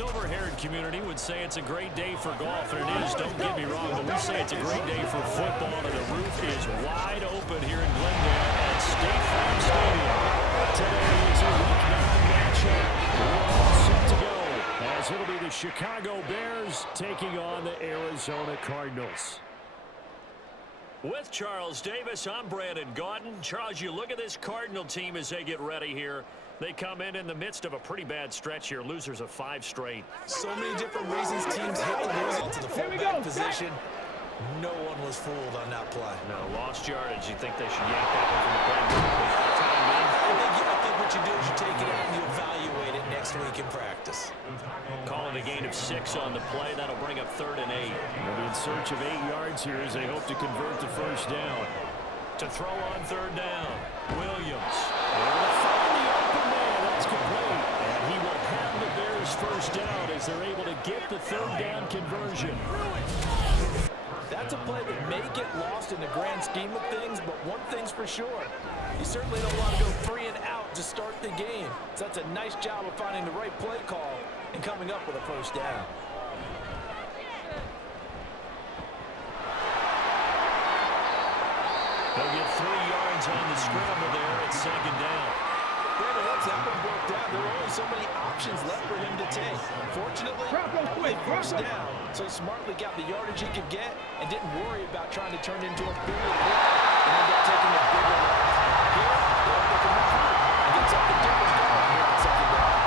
silver-haired community would say it's a great day for golf, and it is, don't get me wrong, but we say it's a great day for football, and the roof is wide open here in Glendale at State Farm Stadium. Today is a week 9 matchup. We're all set to go, as it'll be the Chicago Bears taking on the Arizona Cardinals. With Charles Davis, I'm Brandon Gaudin. Charles, you look at this Cardinal team as they get ready here. They come in the midst of a pretty bad stretch here, losers of 5 straight. So many different reasons teams hate losing to the fullback position. No one was fooled on that play. No, lost yardage. You think they should yank that one from the play? I think what you do is you take it out and you evaluate it next week in practice. Calling a gain of 6 on the play. That'll bring up 3rd and 8. They'll be in search of 8 yards here as they hope to convert the first down. To throw on 3rd down, Williams. Able to find the open man. That's complete. And he will have the Bears first down as they're able to get the 3rd down conversion. That's a play that may get lost in the grand scheme of things, but one thing's for sure. You certainly don't want to go 3 and out to start the game. So that's a nice job of finding the right play call and coming up with a first down. They'll get 3 yards on the scramble there at 2nd down. Brandon, once that one broke down, there were only so many options left for him to take. Fortunately, he first down, so he smartly got the yardage he could get and didn't worry about trying to turn into a bigger play and end up taking a bigger loss. Here, they'll make a move and get something different going here on 2nd down.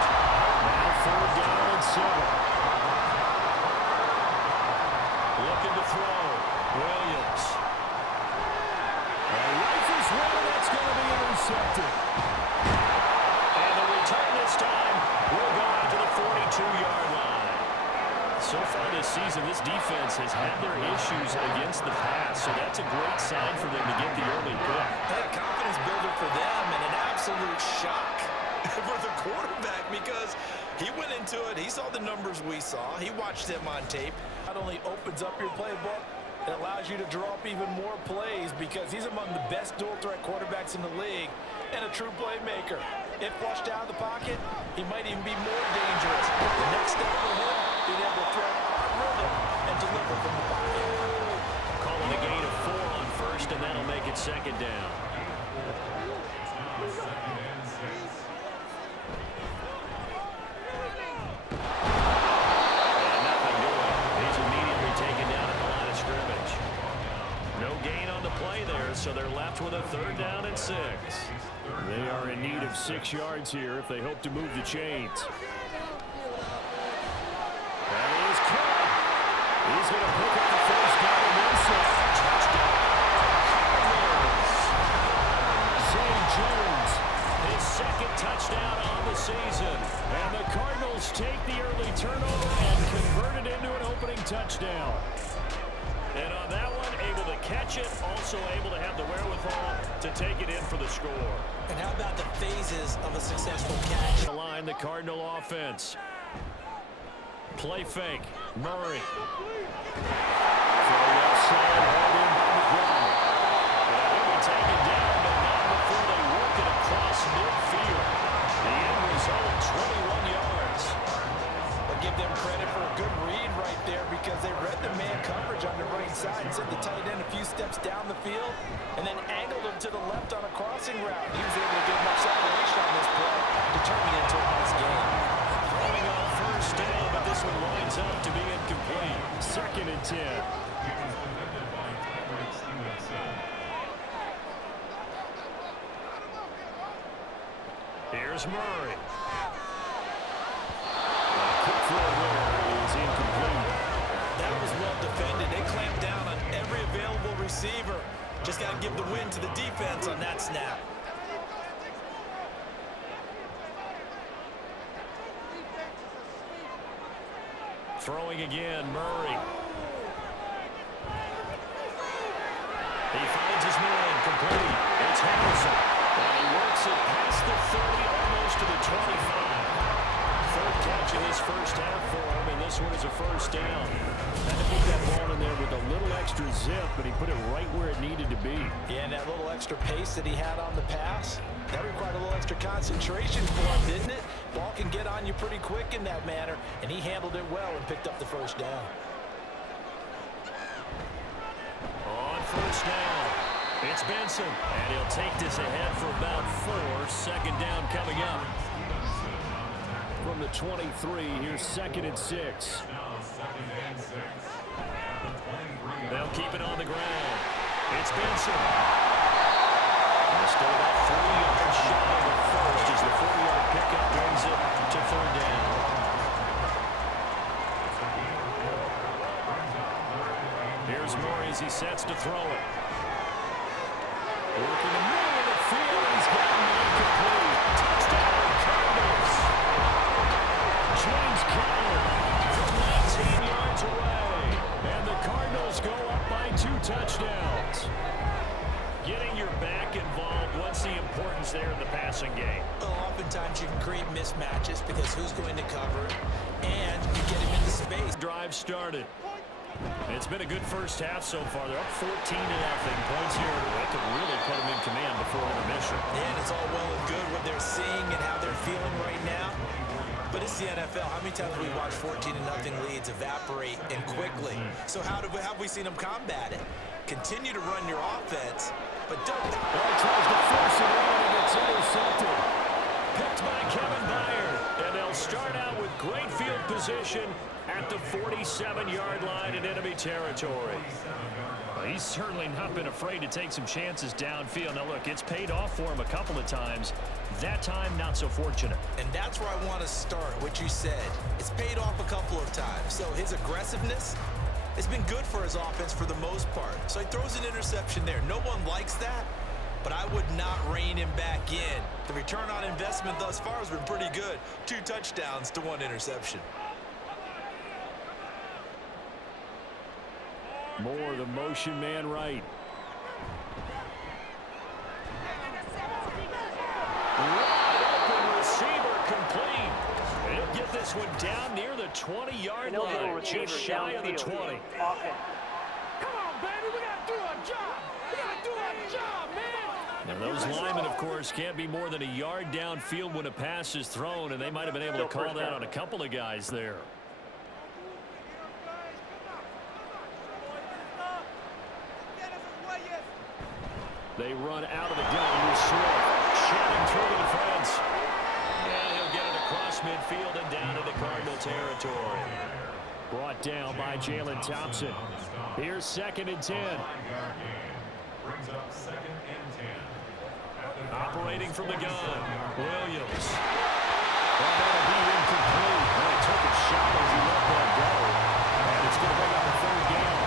Now 3rd down and 7. Looking to throw. Williams. Rifles one, that's going to be intercepted. And the return this time will go out to the 42-yard line. So far this season, this defense has had their issues against the pass, so that's a great sign for them to get the early pick. A confidence builder for them and an absolute shock for the quarterback because he went into it, he saw the numbers we saw, he watched them on tape. Not only opens up your playbook, it allows you to draw up even more plays because he's among the best dual-threat quarterbacks in the league and a true playmaker. If flushed out of the pocket, he might even be more dangerous. The next step for him, being able to throw on rhythm and deliver from the pocket. Calling a gain of 4 on 1st, and that'll make it 2nd down. So they're left with a 3rd down and 6. They are in need of 6 yards here if they hope to move the chains. That is Cobb. He's going to pick up the first down and then some. Zay Jones, his 2nd touchdown on the season. And the Cardinals take the early turnover and convert it into an opening touchdown. And on that one, able to catch it, also able to have the wherewithal to take it in for the score. And how about the phases of a successful catch? The line, the Cardinal offense. Play fake, Murray. For the left side, held in by the ground. They'll be taken down, but not before they work it across midfield. The end result, 21 yards. I'll give them credit for a good read right there because they read the man coverage on the right side and sent the tight end a few steps down the field and then angled him to the left on a crossing route. He was able to get enough separation on this play to turn it into a nice game. Throwing on 1st down, but this one winds up to be incomplete. 2nd and 10. Here's Murray. Quick throw there is incomplete. That was well defended. They clamped down on every available receiver. Just got to give the win to the defense on that snap. Throwing again, Murray. He finds his man, complete. It's Harrison. And he works it past the 30, almost to the 25. 3rd catch in this first half for him, and this one is a first down. Had to put that ball in there with a little extra zip, but he put it right where it needed to be. Yeah, and that little extra pace that he had on the pass, that required a little extra concentration for him, didn't it? Ball can get on you pretty quick in that manner, and he handled it well and picked up the first down. On first down, it's Benson, and he'll take this ahead for about 4. Second down coming up. From the 23, here's 2nd and 6. They'll keep it on the ground. It's Benson. They're still about 3 yards shy of the first as the 40-yard pickup brings it to 3rd down. Here's Murray as he sets to throw it. Working the middle of the field. He's got him incomplete. Touchdown, Cardinals. James Conner from 19 yards away. And the Cardinals go up by 2 touchdowns. Getting your back involved, what's the importance there in the passing game? Well, oftentimes you can create mismatches because who's going to cover it, and you get him into space. Drive started. It's been a good first half so far. They're up 14-0. Points here that could really put them in command before intermission. And it's all well and good what they're seeing and how they're feeling right now. But it's the NFL. How many times have we watched 14-0 leads evaporate and quickly? So how have we seen them combat it? Continue to run your offense, but don't. Well, he tries to force it in and it's intercepted. Picked by Kevin Byard. And they'll start out with great field position at the 47-yard line in enemy territory. Well, he's certainly not been afraid to take some chances downfield. Now, look, it's paid off for him a couple of times. That time, not so fortunate. And that's where I want to start, what you said. It's paid off a couple of times. So his aggressiveness has been good for his offense for the most part. So he throws an interception there. No one likes that, but I would not rein him back in. The return on investment thus far has been pretty good. 2 touchdowns to 1 interception. Moore, the motion man right. Wide open receiver complete. And he'll get this one down near the 20-yard line, just shy of the 20. Come on, baby, we got to do our job. We got to do our job, man. Now, those linemen, of course, can't be more than a yard downfield when a pass is thrown, and they might have been able to call that on a couple of guys there. They run out of the gun with Swift. Shedding through the defense. And he'll get it across midfield and down into Cardinal territory. Brought down by Jalen Thompson. Here's 2nd and 10. Brings up 2nd and 10. Operating from the gun, Williams. Well, that'll be incomplete. Well, he took a shot as he let that go. And it's going to bring up a 3rd down.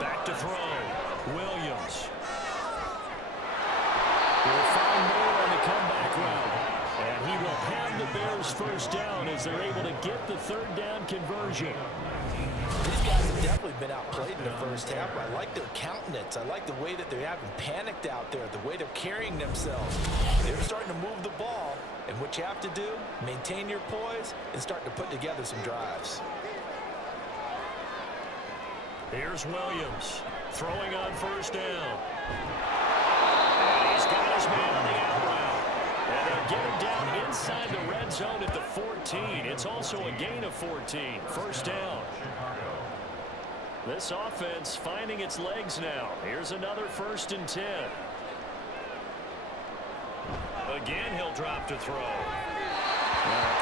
Back to throw, Williams. We'll find more on the comeback route. And he will have the Bears 1st down as they're able to get the 3rd down conversion. These guys have definitely been outplayed in the first half. I like their countenance. I like the way that they haven't panicked out there, the way they're carrying themselves. They're starting to move the ball, and what you have to do, maintain your poise and start to put together some drives. Here's Williams throwing on 1st down. And he's got his man on the out route. And they'll get him down inside the red zone at the 14. It's also a gain of 14. 1st down. This offense finding its legs now. Here's another 1st and 10. Again, he'll drop to throw.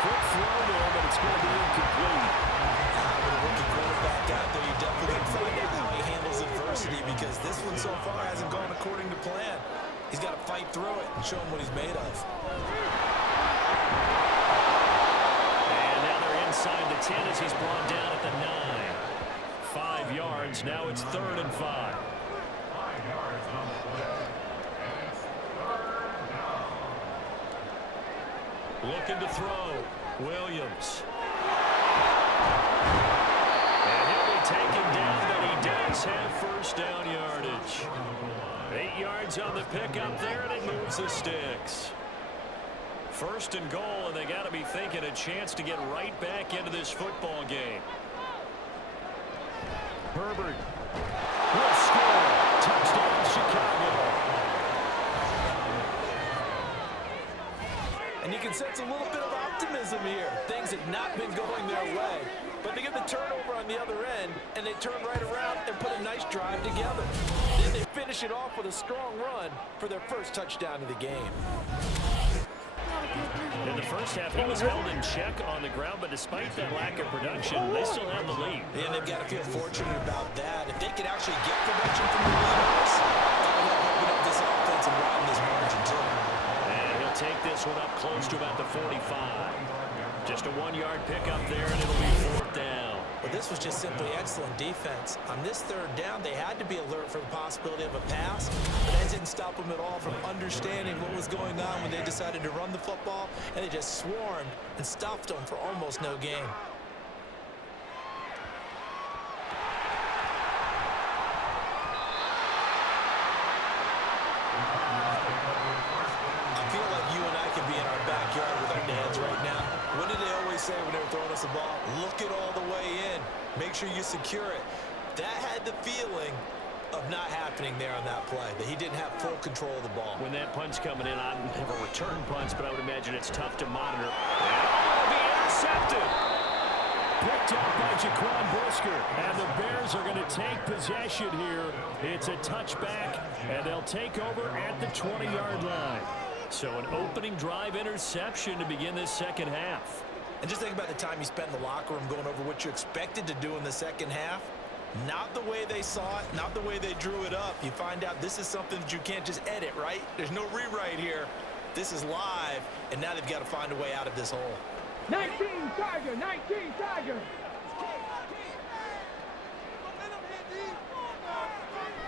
Quick throw there, but it's going to be incomplete. With a rookie quarterback out there, you definitely can find out how he handles adversity because this one so far hasn't gone according to plan. He's got to fight through it and show him what he's made of. And now they're inside the 10 as he's brought down at the 9. 5 yards. Now it's 3rd and 5. 5 yards on the play. And it's 3rd down. Looking to throw. Williams. And he'll be taken down, but he does have 1st down yardage. 8 yards on the pickup there, and it moves the sticks. 1st and goal, and they got to be thinking a chance to get right back into this football game. Herbert will score. Touchdown, Chicago. And you can sense a little bit of optimism here. Things have not been going their way. But they get the turnover on the other end, and they turn right around and put a nice drive together. Then they finish it off with a strong run for their first touchdown of the game. In the first half, he was held in check on the ground, but despite that lack of production, they still have the lead. And they've got to feel fortunate about that. If they could actually get production from the leaders, that would help open up this offense and widen this margin too. And he'll take this one up close to about the 45. Just a 1-yard pickup there, and it'll be 4th down. But this was just simply excellent defense. On this 3rd down, they had to be alert for the possibility of a pass, but that didn't stop them at all from understanding what was going on when they decided to run the football, and they just swarmed and stopped them for almost no gain. I feel like you and I could be in our backyard with our dads right now. What did they always say when they were throwing us the ball? Look it all the way in. Make sure you secure it. That had the feeling of not happening there on that play, that he didn't have full control of the ball. When that punt's coming in, I don't have a return punch, but I would imagine it's tough to monitor. And it'll be intercepted. Picked up by Jaquan Brisker. And the Bears are going to take possession here. It's a touchback, and they'll take over at the 20-yard line. So an opening drive interception to begin this second half. And just think about the time you spent in the locker room going over what you expected to do in the second half. Not the way they saw it, not the way they drew it up. You find out this is something that you can't just edit, right? There's no rewrite here. This is live, and now they've got to find a way out of this hole. 19 Tiger, 19 Tiger.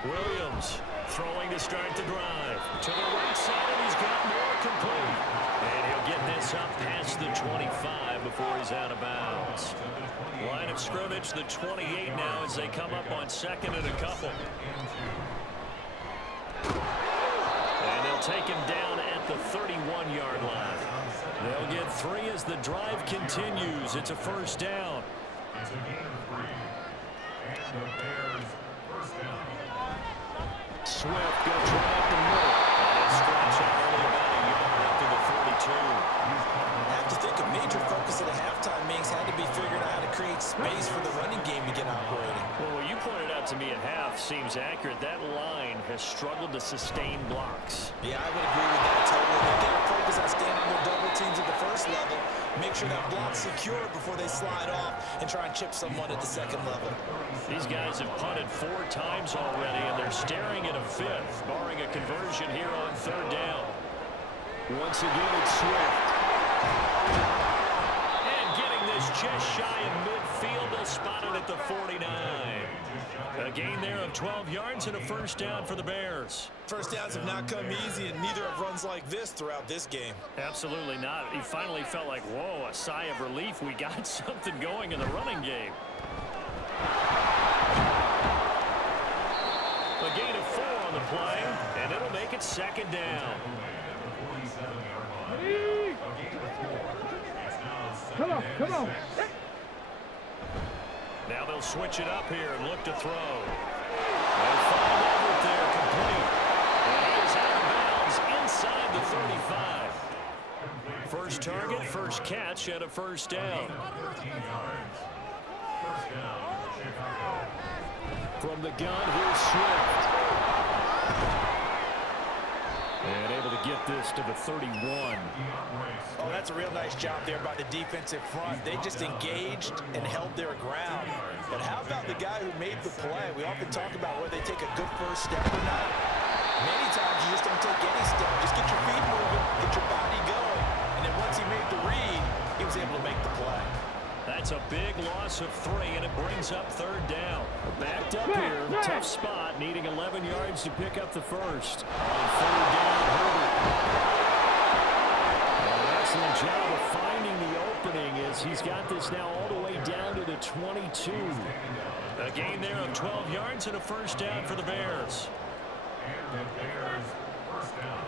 Williams throwing to start the drive. To the right side, and he's got more complete. And he'll get this up past the 25 before he's out of bounds. Line of scrimmage, the 28 now as they come up on 2nd and a couple. And they'll take him down at the 31-yard line. They'll get 3 as the drive continues. It's a 1st down. It's a gain of 3. And the Bears first down. Swift goes right up the middle. And scratch out only about a yard up to the 42. I have to think a major focus of the halftime meetings had to be figuring out how to create space for the running game to get operating. Well, what you pointed out to me at half seems accurate. That line has struggled to sustain blocks. Yeah, I would agree with that totally. They've got to focus on standing with double teams at the first level, make sure that block's secure before they slide off and try and chip someone at the second level. These guys have punted 4 times already, and they're staring at a 5th, barring a conversion here on 3rd down. Once again, it's Swift. And getting this just shy of midfield, they'll spot it at the 49. A gain there of 12 yards and a 1st down for the Bears. First downs have not come easy, and neither have runs like this throughout this game. Absolutely not. He finally felt like, whoa, a sigh of relief. We got something going in the running game. A gain of 4 on the play, and it'll make it 2nd down. Come on, come on. Now they'll switch it up here and look to throw. They'll find Everett there complete. And he is out of bounds inside the 35. First target, first catch, and a 1st down. From the gun, here's Swift. And able to get this to the 31. Oh, that's a real nice job there by the defensive front. They just engaged and held their ground. But how about the guy who made the play? We often talk about whether they take a good first step or not. Many times you just don't take any step. Just get your feet moving, get your body going. And then once he made the read, he was able to make the play. That's a big loss of 3, and it brings up 3rd down. Backed up here, tough spot, needing 11 yards to pick up the first. On 3rd down, Herbert. An excellent job of finding the opening as he's got this now all the way down to the 22. A gain there of 12 yards and a 1st down for the Bears. And the Bears first down.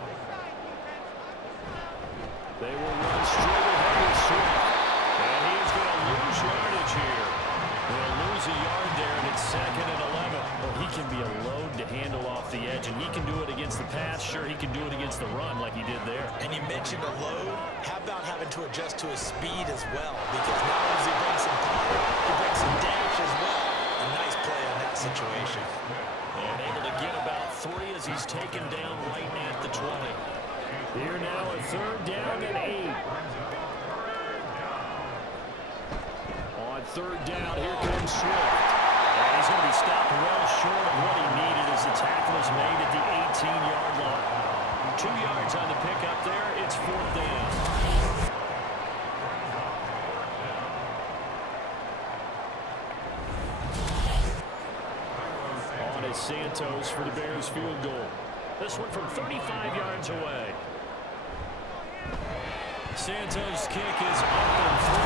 They will run straight ahead with Swift. And he's going to lose yardage here. They'll lose a yard there, and it's 2nd and 11. Well, he can be a load to handle off the edge, and he can do it against the pass. Sure, he can do it against the run like he did there. And you mentioned a load. How about having to adjust to his speed as well? Because not only does he bring some power, he brings some dash as well. A nice play on that situation. And able to get about 3 as he's taken down right at the 20. Here now a 3rd down and 8. On 3rd down, here comes Swift. And he's going to be stopped well short of what he needed as the tackle is made at the 18-yard line. 2 yards on the pickup there. It's 4th down. On is Santos for the Bears field goal. This one from 35 yards away. Santos' kick is up and 3.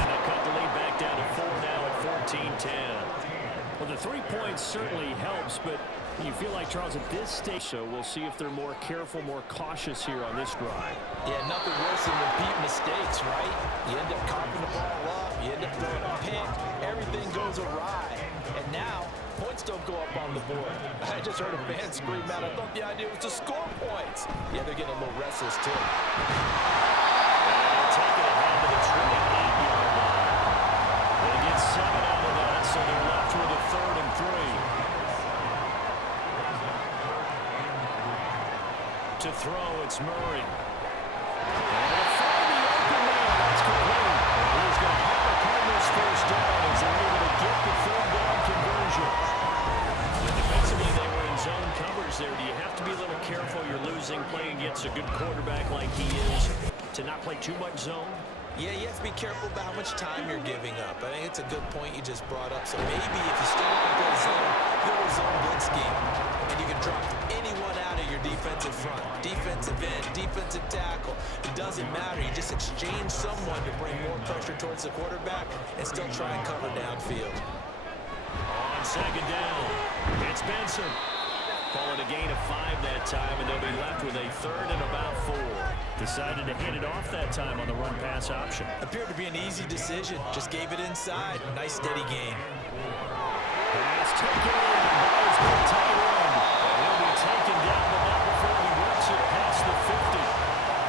And they'll cut the lead back down to 4 now at 14-10. Well, the 3 points certainly helps, but you feel like, Charles, at this stage, so we'll see if they're more careful, more cautious here on this drive. Yeah, nothing worse than repeat mistakes, right? You end up coughing the ball up, you end up throwing a pick, everything goes awry. And now, points don't go up on the board. I just heard a fan scream out, I thought the idea was to score points. Yeah, they're getting a little restless, too. And they're taking it down to the 28-yard line. They get 7 out of that, so they're left with a 3rd and 3. To throw, it's Murray. And they'll find the open man. That's complete. He's going to have the Cardinals first down as they're able to get the 3rd down conversion. And defensively, they were in zone coverage there. Do you have to be a little careful? You're losing, playing against a good quarterback like he is, to not play too much zone? Yeah, you have to be careful about how much time you're giving up. I think it's a good point you just brought up. So maybe if you still want to play zone, go to zone blitz scheme. And you can drop anyone out of your defensive front. Defensive end, defensive tackle. It doesn't matter. You just exchange someone to bring more pressure towards the quarterback and still try and cover downfield. On 2nd down, it's Benson. Calling a gain of 5 that time, and they'll be left with a 3rd and about 4. Decided to hand it off that time on the run-pass option. Appeared to be an easy decision. Just gave it inside. Nice steady gain. Pass taken in by his big tight end. And he'll be taken down, but not before he works it past the 50.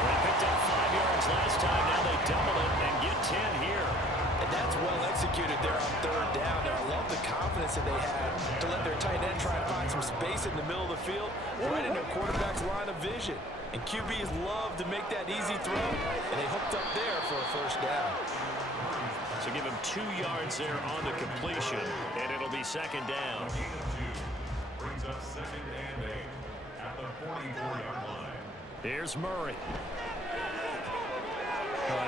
They picked up 5 yards last time. Now they double it and get 10 here. And that's well executed there on 3rd down. Now, I love the confidence that they had to let their tight end try and find some space in the middle of the field, right in their quarterback's line of vision. And QBs love to make that easy throw, and they hooked up there for a 1st down. So give him 2 yards there on the completion, and it'll be 2nd down. Brings up 2nd and 8 at the 44-yard line. Here's Murray.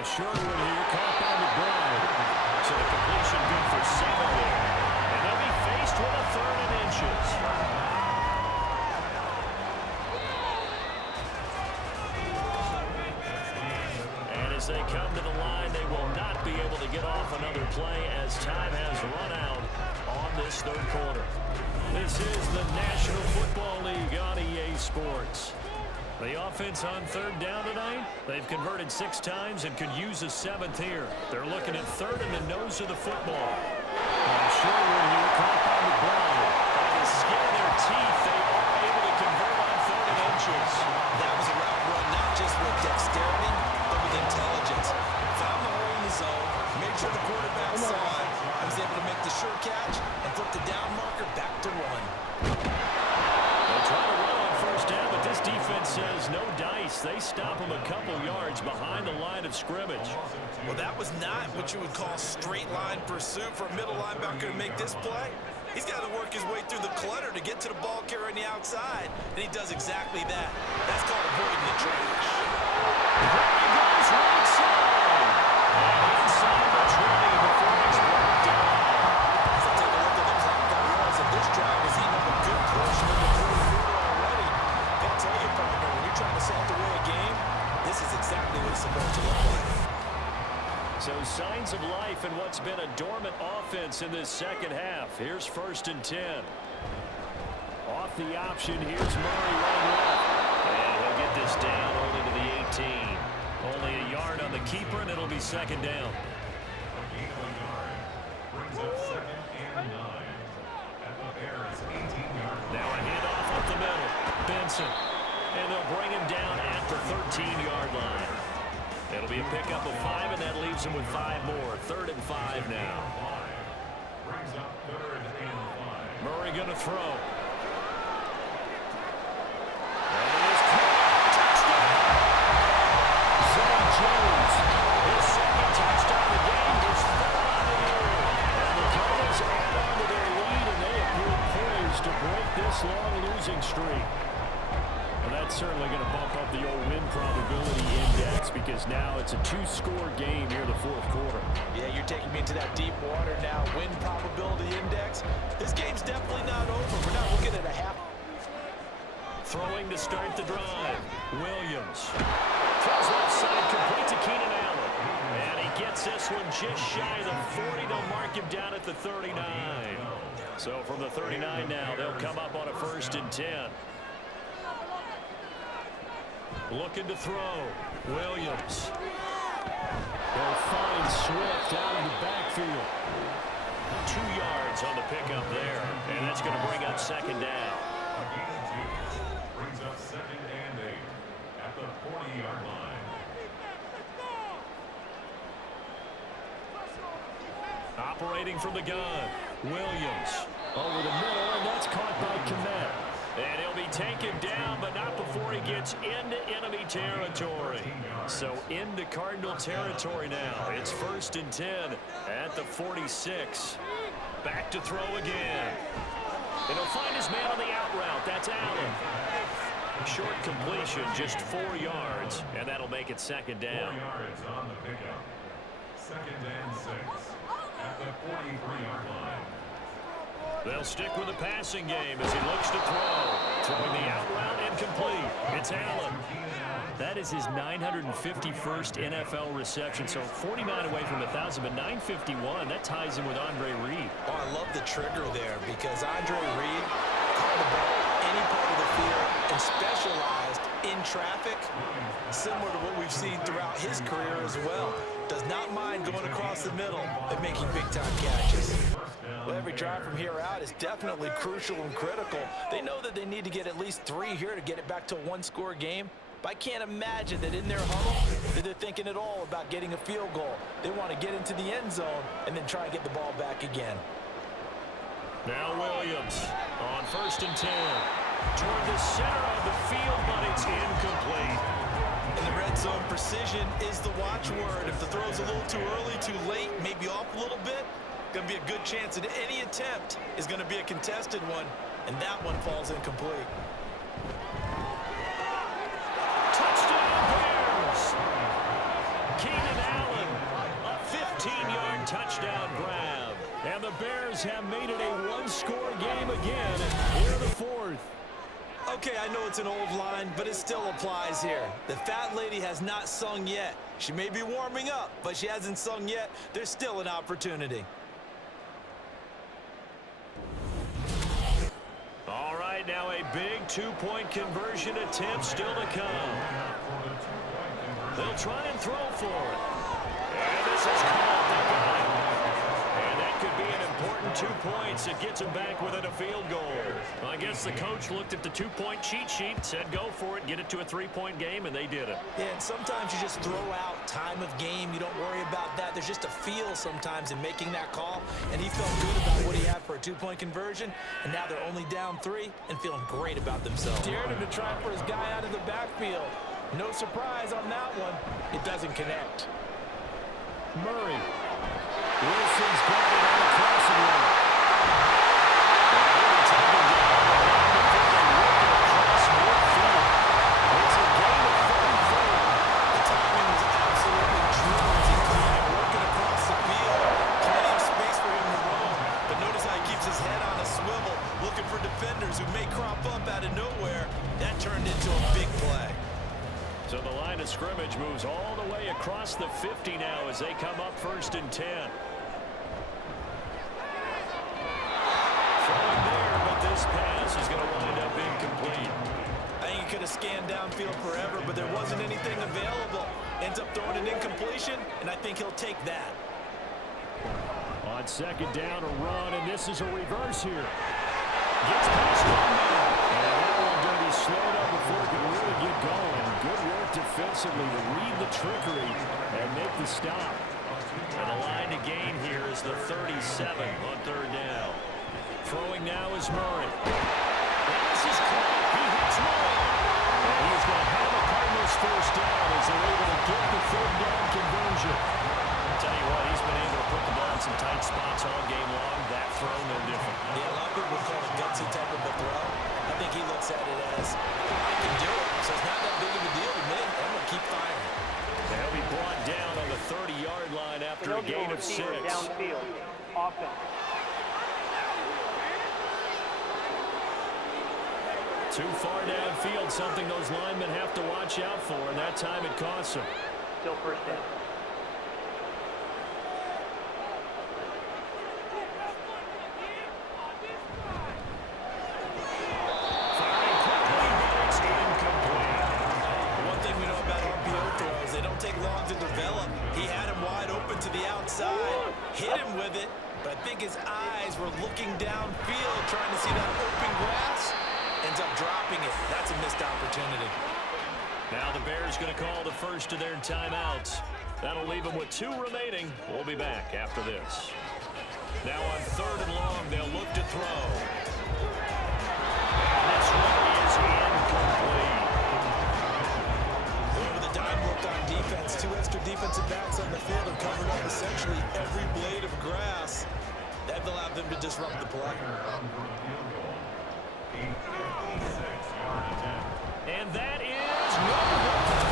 Short one here, caught by McBride. So the completion good for 7 there. And they'll be faced with a 3rd and inches. And as they come to the line, they will not be able to get off another play as time has run out on this 3rd quarter. This is the National Football League on EA Sports. The offense on 3rd down tonight, they've converted 6 times and could use a 7th here. They're looking at 3rd in the nose of the football. Short one here, caught by McBride. By the skin of their teeth, they are able to convert on 3rd and inches. That was a route run, not just with dexterity, but with intelligence. Found the hole in the zone, made sure the quarterback saw it, and was able to make the sure catch and flip the down marker back to run. They'll try to run on 1st down, but this defense says no dice. They stop him a couple yards behind the line of scrimmage. Well, that was not what you would call straight line pursuit for a middle linebacker to make this play. He's got to work his way through the clutter to get to the ball carrier on the outside, and he does exactly that. That's called avoiding the trash. There he goes right side. And inside the 20 before he's brought down. As I take a look at the clock that was, and this drive has eaten up a good portion of the fourth quarter already. I'll tell you, partner, when you're trying to salt away a game, this is exactly what it's supposed to look like. So signs of life in what's been a dormant offense in this 2nd half. Here's 1st and 10. Off the option, here's Murray running left. And he'll get this down only to the 18. Only a yard on the keeper, and it'll be 2nd down. A gain of a yard. Brings up 2nd and and 9 at the Bears' 18-yard line. Now a handoff up the middle. Benson. And they'll bring him down at the 13-yard line. It'll be a pickup of 5, and that leaves him with 5 more. 3rd and 5 now. Brings up 3rd and 5. Murray going to throw. Jones, his second touchdown of the game, his 3rd on the year. And the Cardinals add on to their lead, and they appear poised to break this long losing streak. Well, that's certainly going to bump up the old win probability index because now it's a 2-score game here in the 4th quarter. Yeah, you're taking me into that deep water now. Win probability index. This game's definitely not over. We're not looking at a half. Throwing to start the drive. Williams. Throws left side, complete to Keenan Allen. And he gets this one just shy of the 40. They'll mark him down at the 39. So from the 39 now, they'll come up on a 1st and 10. Looking to throw. Williams. They'll find Swift out in the backfield. 2 yards on the pickup there. And that's going to bring up 2nd down. Brings up 2nd and 8 at the 40-yard line. Operating from the gun. Williams over the middle, and that's caught by Kmet. And he'll be taken down, but not before he gets into enemy territory. So into Cardinal territory now. It's 1st and 10 at the 46. Back to throw again. And he'll find his man on the out route. That's Allen. Short completion, just 4 yards, and that'll make it 2nd down. 4 yards on the pickup. 2nd and 6 at the 43-yard line. They'll stick with the passing game as he looks to throw. Throwing the out route incomplete. It's Allen. That is his 951st NFL reception, so 49 away from 1,000, but 951. That ties him with Andre Reed. Oh, I love the trigger there because Andre Reed caught the ball any part of the field and specialized in traffic, similar to what we've seen throughout his career as well. Does not mind going across the middle and making big-time catches. Well, every drive from here out is definitely crucial and critical. They know that they need to get at least 3 here to get it back to a 1-score game. But I can't imagine that in their huddle that they're thinking at all about getting a field goal. They want to get into the end zone and then try and get the ball back again. Now Williams on 1st and 10. Toward the center of the field, but it's incomplete. And the red zone precision is the watchword. If the throw's a little too early, too late, maybe off a little bit, going to be a good chance that any attempt is going to be a contested one, and that one falls incomplete. Touchdown Bears! Keenan Allen, a 15-yard touchdown grab. And the Bears have made it a 1-score game again here in the 4th. Okay, I know it's an old line, but it still applies here. The fat lady has not sung yet. She may be warming up, but she hasn't sung yet. There's still an opportunity. All right, now a big 2-point conversion attempt still to come. They'll try and throw for it. And this is called. They got it. And that could be an important 2 points. It gets them back within a field goal. Well, I guess the coach looked at the 2-point cheat sheet, said go for it, get it to a 3-point game, and they did it. Yeah, and sometimes you just throw out time of game. You don't worry about that. There's just a feel sometimes in making that call, and he felt good about what he had for a 2-point conversion, and now they're only down 3 and feeling great about themselves. Dared him to try for his guy out of the backfield. No surprise on that one. It doesn't connect. Murray. Wilson's got it on the crossing line. It's a gain of 34. The timing was absolutely true as he caught him working across the field. Plenty of space for him to roam. But notice how he keeps his head on a swivel, looking for defenders who may crop up out of nowhere. That turned into a big play. So the line of scrimmage moves all the way across the 50 now as they come up 1st and 10. Throwing there, but this pass is going to wind up incomplete. I think he could have scanned downfield forever, but there wasn't anything available. Ends up throwing an incompletion, and I think he'll take that. On second down, a run, and this is a reverse here. Gets past one man. And that one going to be slowed up before it can really get going. Good work defensively to read the trickery and make the stop. And the line to gain here is the 37 on third down. Throwing now is Murray. And this is caught. He hits Murray. And he's going to have a Cardinals first down as they're able to get the third down conversion. I'll tell you what, he's been able to put the ball in some tight spots all game long. That throw, no different. Yeah, a lot of people would call it a gutsy type of a throw. I think he looks at it as, I can do it, so it's not that big of a deal to me. I'm going to keep firing. They'll be brought down on the 30-yard line after a gain of 6. Downfield. Offense. Too far downfield, something those linemen have to watch out for, and that time it costs them. Still first down. Firing quickly, but it's incomplete. One thing we know about RPO throws, they don't take long to develop. He had him wide open to the outside, hit him with it, but I think his eyes were looking downfield, trying to see that open grass. Ends up dropping it. That's a missed opportunity. Now the Bears going to call the first of their timeouts. That'll leave them with 2 remaining. We'll be back after this. Now on third and long, they'll look to throw. This one is incomplete. Well, with the dime look on defense, 2 extra defensive backs on the field have covered up essentially every blade of grass. That allowed them to disrupt the play. And that is no good.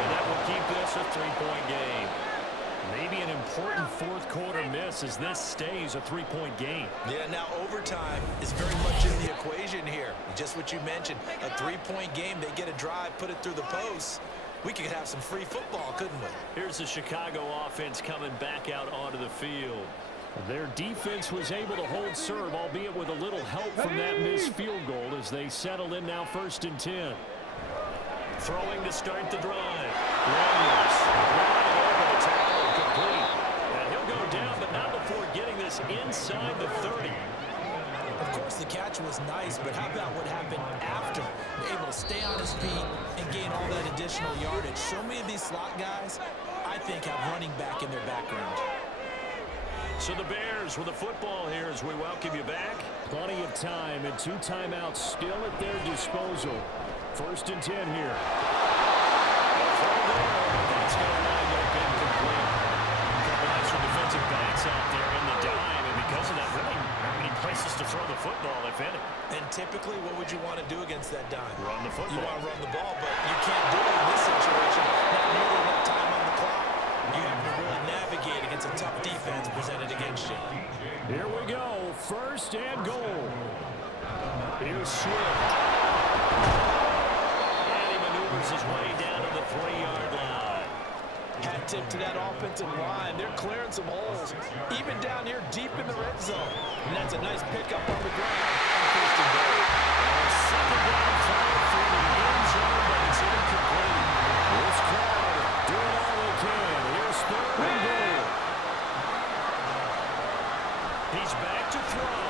And that will keep this a 3-point game. Maybe an important fourth quarter miss as this stays a 3-point game. Yeah, now overtime is very much in the equation here. Just what you mentioned, a 3-point game. They get a drive, put it through the posts. We could have some free football, couldn't we? Here's the Chicago offense coming back out onto the field. Their defense was able to hold serve, albeit with a little help from that missed field goal as they settle in now 1st and 10. Throwing to start the drive. Williams running over the tackle, complete. And he'll go down, but not before getting this inside the 30. Of course, the catch was nice, but how about what happened after? Able to stay on his feet and gain all that additional yardage. So many of these slot guys, I think, have running back in their background. So the Bears with the football here as we welcome you back. Plenty of time and 2 timeouts still at their disposal. 1st and 10 here. That's going to wind up incomplete. A couple extra defensive backs out there in the dime, and because of that, really not many places to throw the football, if any. And typically, what would you want to do against that dime? Run the football. You want to run the ball, but you can't do it in this situation. Not nearly enough time on the clock. You have to really navigate against a tough defense presented against you. Here we go. 1st and goal. Here's Swift. And he maneuvers his way down to the 3-yard line. Hat tip to that offensive line. They're clearing some holes, even down here deep in the red zone. And that's a nice pickup on the ground. First and goal. Second down throw for the end zone, but it's incomplete. This crowd doing all they can. Here's 3rd and goal. He's back to throw.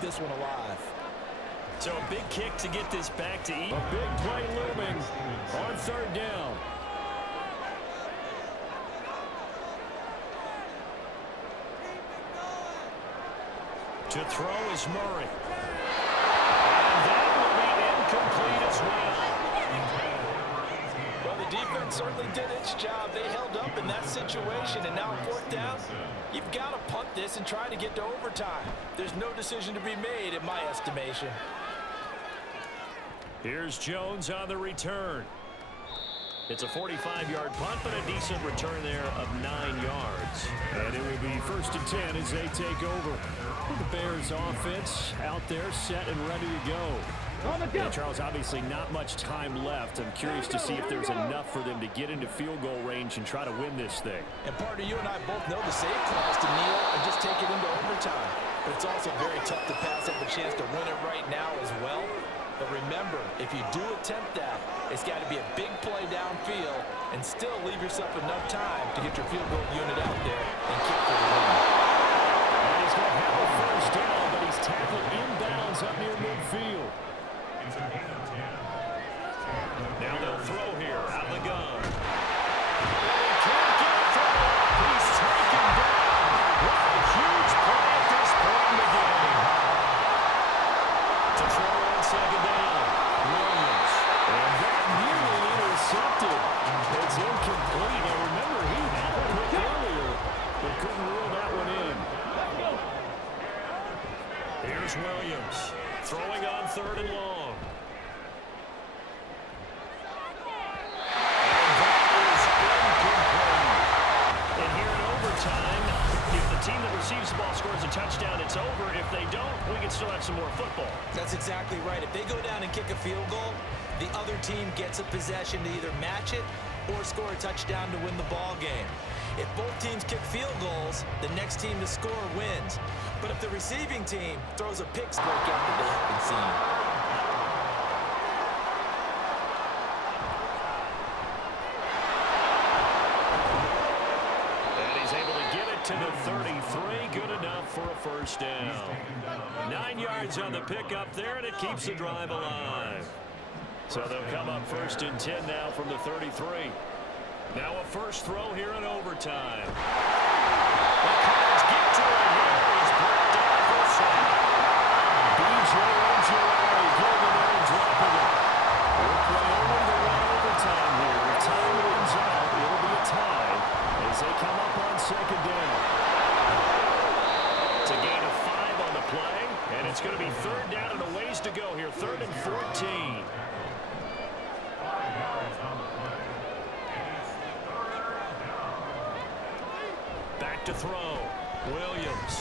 This one alive. So a big kick to get this back to eat. A big play looming on 3rd down. To throw is Murray. And that will be incomplete as well. Well, the defense certainly did its job. They held up in that situation, and now on 4th down, you've got to punt this and try to get to overtime. There's no decision to be made in my estimation. Here's Jones on the return. It's a 45-yard punt, but a decent return there of 9 yards. And it will be 1st and 10 as they take over. The Bears offense out there set and ready to go. Yeah, Charles, obviously not much time left. I'm curious to see if there's enough for them to get into field goal range and try to win this thing. And partner, you and I both know the save clause to kneel and just take it into overtime. But it's also very tough to pass up a chance to win it right now as well. But remember, if you do attempt that, it's got to be a big play downfield and still leave yourself enough time to get your field goal unit out there and kick for the win. And he's going to have a first down, but he's tackled inbounds up near midfield. Now they'll throw here out of the gun. Can't get it through. He's taken down. What a huge play at this point in the game. To throw on 2nd down, Williams. And that nearly intercepted. It's incomplete. Now remember, he had a pick earlier, but couldn't rule that one in. Here's Williams throwing on 3rd and long. Team that receives the ball scores a touchdown, it's over. If they don't, we can still have some more football. That's exactly right. If they go down and kick a field goal, the other team gets a possession to either match it or score a touchdown to win the ball game. If both teams kick field goals, the next team to score wins. But if the receiving team throws a pick breakout that they haven't seen. To the 33, good enough for a first down. 9 yards on the pickup there, and it keeps the drive alive. So they'll come up 1st and 10 now from the 33. Now a first throw here in overtime. The Cards get to it here. He's brought down for a sack. B.J. Ojulari getting in there and dropping it. We'll play only the one overtime here. If time runs out, it'll be a tie as they come up on 2nd down. It's a gain of 5 on the play, and it's going to be 3rd down and a ways to go here. 3rd and 14. Back to throw. Williams.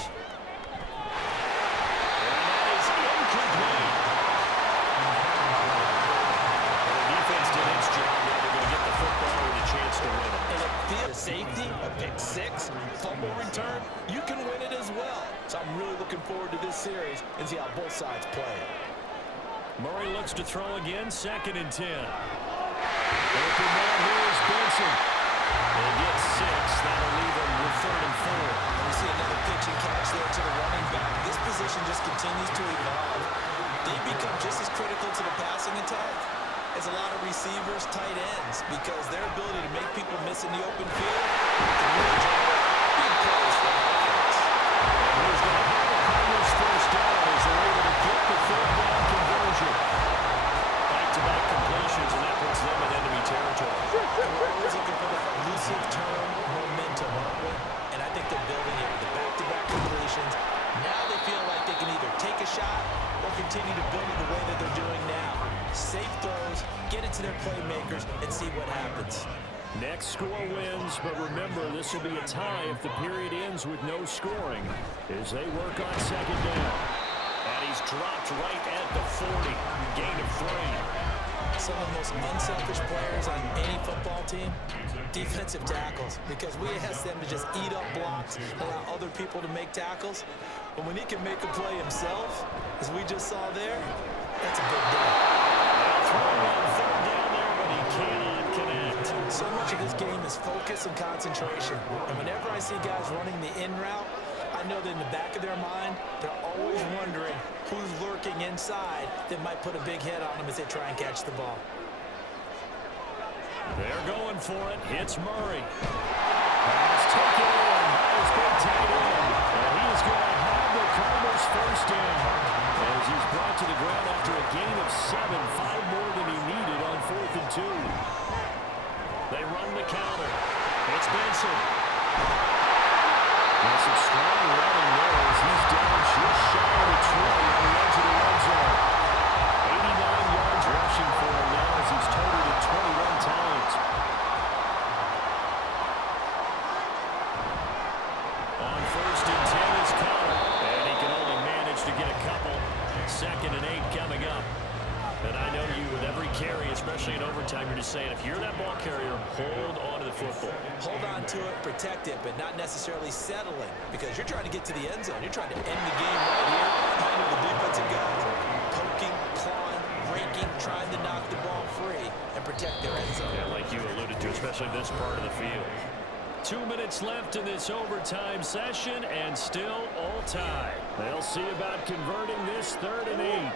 And that is incomplete. The defense did its job. Now they're going to get the football with a chance to win it. And a safety, a pick 6, fumble return, you can win it as well. So I'm really looking forward to this series and see how both sides play. Murray looks to throw again, 2nd and 10. Open man here is Benson. They get 6. That'll leave them with 3rd and 4. We see another pitch and catch there to the running back. This position just continues to evolve. They become just as critical to the passing attack as a lot of receivers, tight ends, because their ability to make people miss in the open field can really generate big plays for offense. And he's going to have the Cardinals first down as they're able to get the 3rd down conversion. Back-to-back completions, and that puts them in enemy territory. And we're always looking for that elusive term, momentum, aren't we? And I think they're building it with the back-to-back completions. Now they feel like they can either take a shot or continue to build it the way that they're doing now. Safe throws, get it to their playmakers, and see what happens. Next score wins, but remember, this will be a tie if the period ends with no scoring as they work on 2nd down. And he's dropped right at the 40. Gain of 3. Some of the most unselfish players on any football team, defensive tackles, because we ask them to just eat up blocks, allow other people to make tackles. But when he can make a play himself, as we just saw there, that's a big deal. Throwing on 3rd down there, but he cannot connect. So much of this game is focus and concentration. And whenever I see guys running the in route, I know that in the back of their mind, they're always wondering who's lurking inside that might put a big hit on them as they try and catch the ball. They're going for it. It's Murray. Pass taken in by his big tight end. And he is going to have the Cardinals first down as he's brought to the ground after a gain of 7, 5 more than he needed on 4th and 2. They run the counter. It's Benson. That's some strong running there as he's down just shy of the 20 on the edge of the red zone. 89 yards rushing for him now as he's totaled at 21 times. carry, especially in overtime. You're just saying, if you're that ball carrier, hold on to the football. Hold on to it, protect it, but not necessarily settling, because you're trying to get to the end zone. You're trying to end the game right here. Handle the defensive guys, poking, clawing, raking, trying to knock the ball free and protect their end zone. Yeah, like you alluded to, especially this part of the field. 2 minutes left in this overtime session, and still all tied. They'll see about converting this 3rd and 8.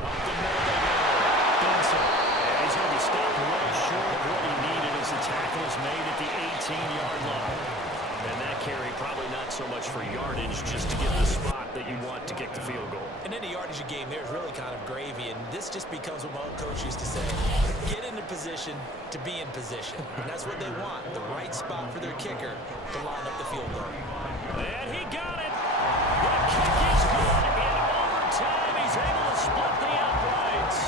Up the middle they go. Benson. And he's going to be stopped well short of what he needed as the tackle is made at the 18-yard line. And that carry probably not so much for yardage, just to get the spot that you want to kick the field goal. And in the yardage game, there's really kind of gravy, and this just becomes what my old coach used to say. Get into position to be in position. And that's what they want, the right spot for their kicker to line up the field goal. And he got it. The kick is good. In overtime, he's able to split the uprights.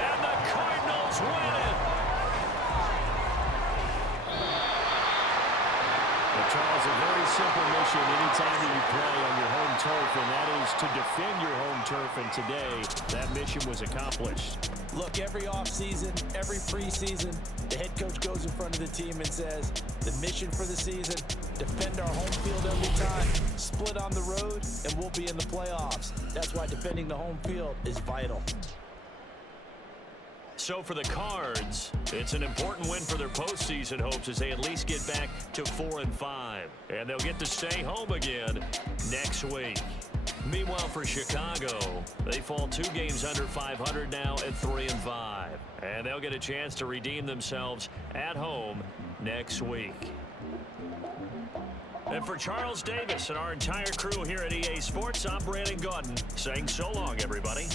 And the Cardinals win it. Well, Charles, a very simple mission anytime that you play on your home turf, and that is to defend your home turf. And today, that mission was accomplished. Look, every offseason, every preseason, the head coach goes in front of the team and says, the mission for the season, defend our home field every time, split on the road, and we'll be in the playoffs. That's why defending the home field is vital. So for the Cards, it's an important win for their postseason hopes as they at least get back to 4-5. And they'll get to stay home again next week. Meanwhile, for Chicago, they fall 2 games under 500 now at 3-5. And they'll get a chance to redeem themselves at home next week. And for Charles Davis and our entire crew here at EA Sports, I'm Brandon Gaudin saying so long, everybody.